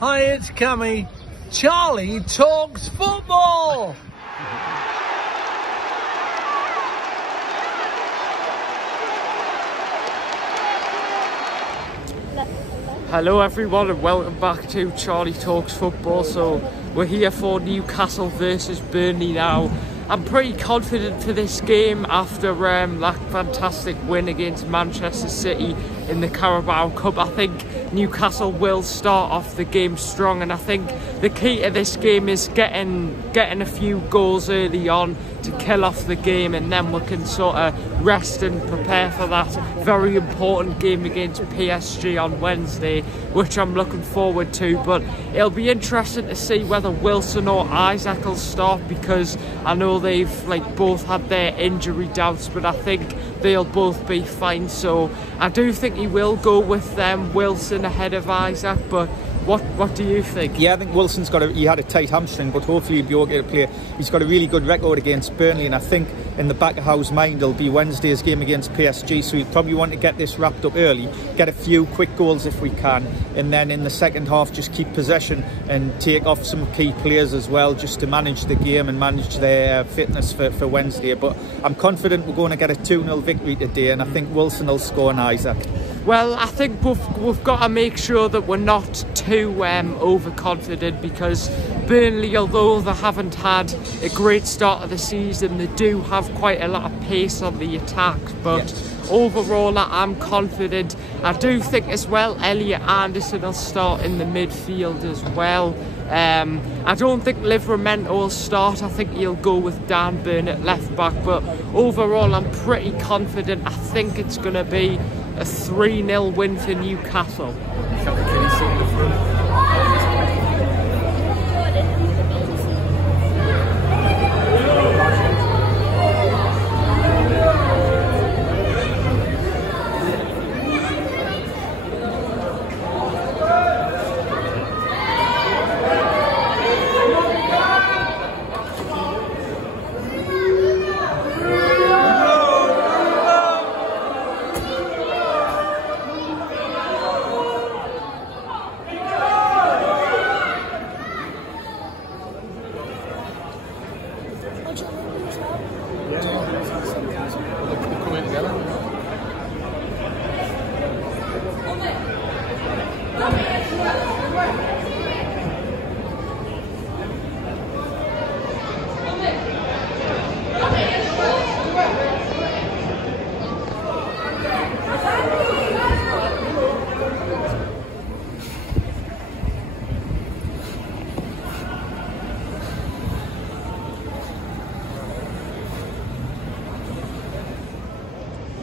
Hi, it's Cammy. Charlie talks football. Hello everyone and welcome back to Charlie Talks Football. So we're here for Newcastle versus Burnley now. I'm pretty confident for this game after that fantastic win against Manchester City in the Carabao Cup. I think Newcastle will start off the game strong, and I think the key to this game is getting a few goals early on to kill off the game, and then we can sort of rest and prepare for that very important game against PSG on Wednesday, which I'm looking forward to. But it'll be interesting to see whether Wilson or Isaac will start, because I know they've both had their injury doubts, but I think they'll both be fine. So I do think he will go with Wilson ahead of Isaac, but what do you think? Yeah, I think Wilson's he had a tight hamstring, but hopefully he'll be okay to play. He's got a really good record against Burnley, and I think in the back of house mind it'll be Wednesday's game against PSG, so we probably want to get this wrapped up early, get a few quick goals if we can, and then in the second half just keep possession and take off some key players as well, just to manage the game and manage their fitness for Wednesday. But I'm confident we're going to get a 2-0 victory today, and I think Wilson will score on Isaac. Well, I think we've got to make sure that we're not too overconfident, because Burnley, although they haven't had a great start of the season, they do have quite a lot of pace on the attack. But yes, overall I'm confident. I do think as well Elliot Anderson will start in the midfield as well. I don't think Livramento will start. I think he'll go with Dan Burn at left back, but overall I'm pretty confident. I think it's going to be a 3-0 win for Newcastle.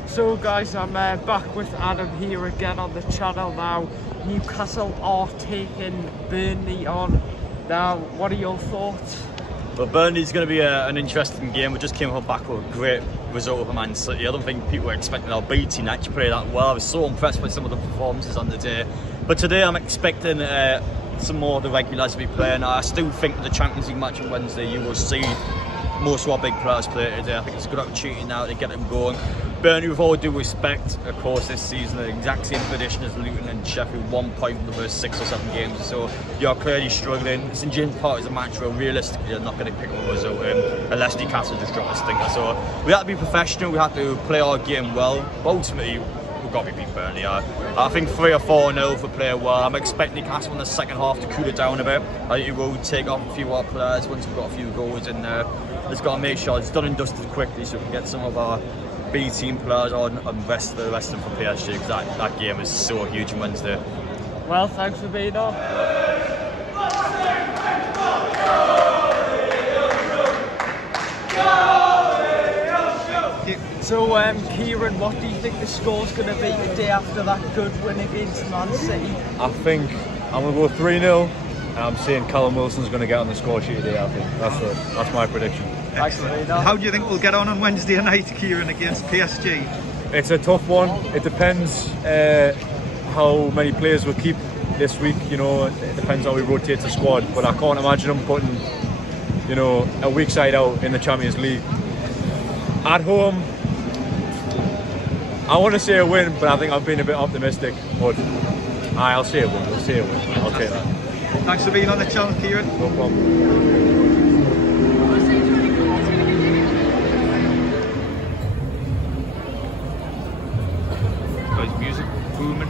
So guys, I'm back with Adam here again on the channel now. Newcastle are taking Burnley on. Now, what are your thoughts? Well, Burnley's going to be an interesting game. We just came back with a great result over Man City. I don't think people were expecting our B team to actually play that well. I was so impressed by some of the performances on the day. But today I'm expecting some more of the regulars to be playing. I still think the Champions League match on Wednesday, you will see most of our big players play today. I think it's a good opportunity now to get them going. Burnley, with all due respect, of course, this season, the exact same tradition as Luton and Sheffield, 1 point in the first 6 or 7 games. So you're clearly struggling. St James Park is a match where realistically you're not going to pick up a result unless Newcastle just drop a stinker. So we have to be professional, we have to play our game well. But ultimately, we've got to beat Burnley. I think 3 or 4-0 for playing well. I'm expecting Newcastle in the second half to cool it down a bit. It will take off a few of our players once we've got a few goals in there. Just got to make sure it's done and dusted quickly so we can get some of our B team players on and rest them from PSG, because that game is so huge on Wednesday. Well, thanks for being on. So, Kieran, what do you think the score's going to be today after that good win against Man City? I think I'm going to go 3-0. And I'm saying Callum Wilson's going to get on the score sheet today. I think that's my prediction. Excellent. How do you think we'll get on Wednesday night, Kieran, against PSG? It's a tough one. It depends how many players we'll keep this week. You know, it depends how we rotate the squad. But I can't imagine them putting, you know, a weak side out in the Champions League. At home, I want to say a win, but I think I'm being a bit optimistic. But I'll say a win. I'll say a win. I'll take that. Thanks for being on the channel, Kieran. No problem. Guys, music booming.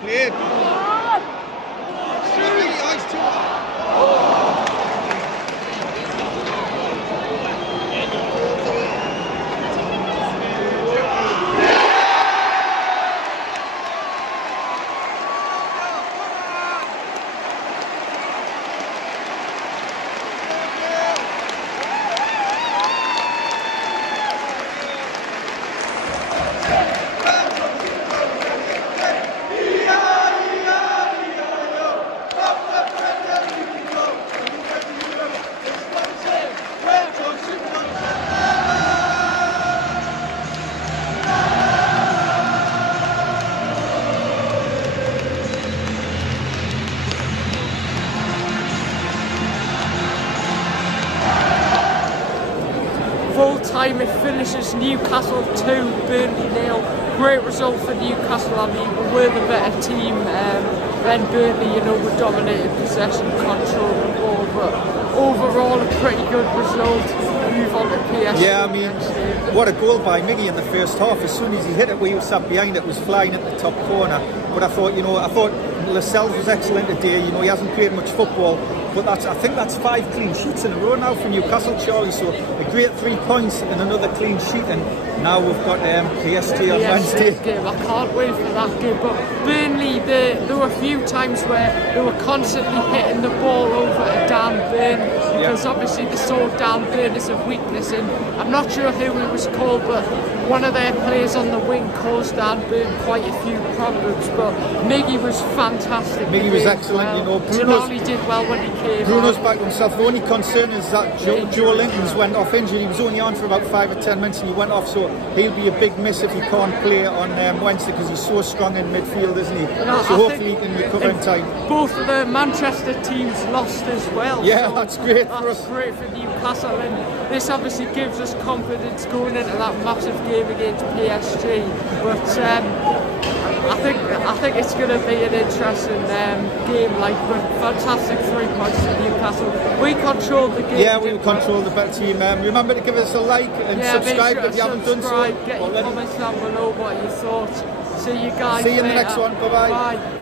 Played. Full time it finishes Newcastle 2, Burnley 0. Great result for Newcastle. I mean, we were the better team. Then Burnley, you know, we dominated possession, control the ball, but overall a pretty good result. Move on to PSG. Yeah, I mean, what a goal by Miggy in the first half. As soon as he hit it, we were sat behind it, was flying at the top corner. But I thought Lascelles was excellent today. You know, he hasn't played much football, but I think that's 5 clean sheets in a row now for Newcastle, Charlie. So a great 3 points and another clean sheet, and now we've got PSG on Wednesday. Game. I can't wait for that game. But Burnley, there were a few times where they were constantly hitting the ball over to Dan Burn, because obviously they saw Dan Burn as a weakness, and I'm not sure who it was called, but one of their players on the wing caused Dan Burn quite a few problems. But Miggy was fantastic. Miggy was excellent, you know. Ginali did well when he came Bruno's on. back to himself. The only concern is that Joe Linton's went off injured. He was only on for about 5 or 10 minutes and he went off, so he'll be a big miss if he can't play on Wednesday, because he's so strong in midfield, isn't he? Yeah, so hopefully he can recover in time. Both of the Manchester teams lost as well. Yeah, so that's great for us. That's great for Newcastle, and this obviously gives us confidence going into that massive game against PSG. But I think it's going to be an interesting game. Like, but fantastic 3 points for Newcastle. We controlled the game. Yeah, we controlled the better team. Remember to give us a like and subscribe if you haven't done so. Get your comments down below what you thought. See you guys. See you in the next one. Bye bye.